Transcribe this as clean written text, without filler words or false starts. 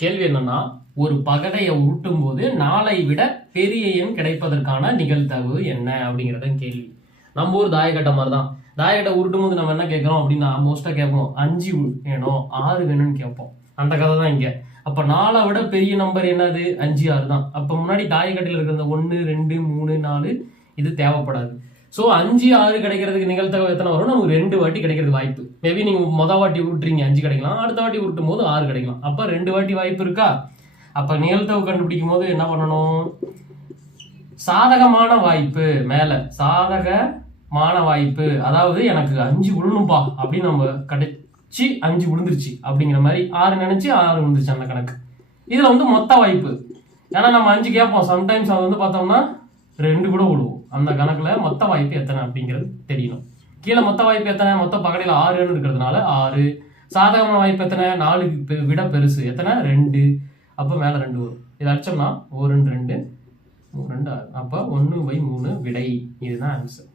கேள்வி என்னன்னா, ஒரு பகடையை உருட்டும் போது 4ஐ விட பெரிய எண் கிடைப்பதற்கான நிகழ்தகவு என்ன அப்படிங்கிறத கேள்வி. நம்ம ஊர் தாயக்கட்டை மாதிரி தான். தாயக்கட்டை உருட்டும் போது நம்ம என்ன கேட்கறோம் அப்படின்னா, மோஸ்டா கேட்போம் 5 வேணும் 6 வேணும்னு கேட்போம். அந்த கதை தான் இங்க. அப்ப 4ஐ விட பெரிய நம்பர் என்னது? 5 6 தான். அப்ப முன்னாடி தாயக்கட்டையில் இருக்கிற 1 2 3 4 இது தேவைப்படாது. ஸோ 5 6 கிடைக்கிறதுக்கு நிகழ்தகவு எத்தனை வரும்? நமக்கு 2 வாட்டி கிடைக்கிறது வாய்ப்பு. மேபி நீங்க மொதல் வாட்டி உருட்டுறீங்க 5 கிடைக்கலாம், அடுத்த வாட்டி உருட்டும் போது 6 கிடைக்கலாம். அப்ப 2 வாட்டி வாய்ப்பு இருக்கா? அப்ப நிகழ்தகவு கண்டுபிடிக்கும் போது என்ன பண்ணணும்? சாதகமான வாய்ப்பு மேல சாதகமான வாய்ப்பு, அதாவது எனக்கு 5 விழுணும்பா அப்படின்னு நம்ம கிடைச்சி 5 விழுந்துருச்சு அப்படிங்கிற மாதிரி 6 நினைச்சு 6 விழுந்துருச்சு அந்த கணக்கு. இதுல மொத்த வாய்ப்பு, ஏன்னா நம்ம 5 கேட்போம், சம்டைம்ஸ் அது பார்த்தோம்னா 2 கூட விழுவோம். அந்த கணக்குல மொத்த வாய்ப்பு எத்தனை அப்படிங்கிறது தெரியணும். கீழே மொத்த வாய்ப்பு எத்தனை? மொத்த பகடையில் 6 இருக்கிறதுனால 6. சாதகமான வாய்ப்பு எத்தனை? 4 விட பெருசு எத்தனை? 2. அப்போ மேல 2 வரும். இதை அடிச்சோம்னா 1 2 2 3 2 6. அப்போ 1/3 விடை. இதுதான் ஆன்சர்.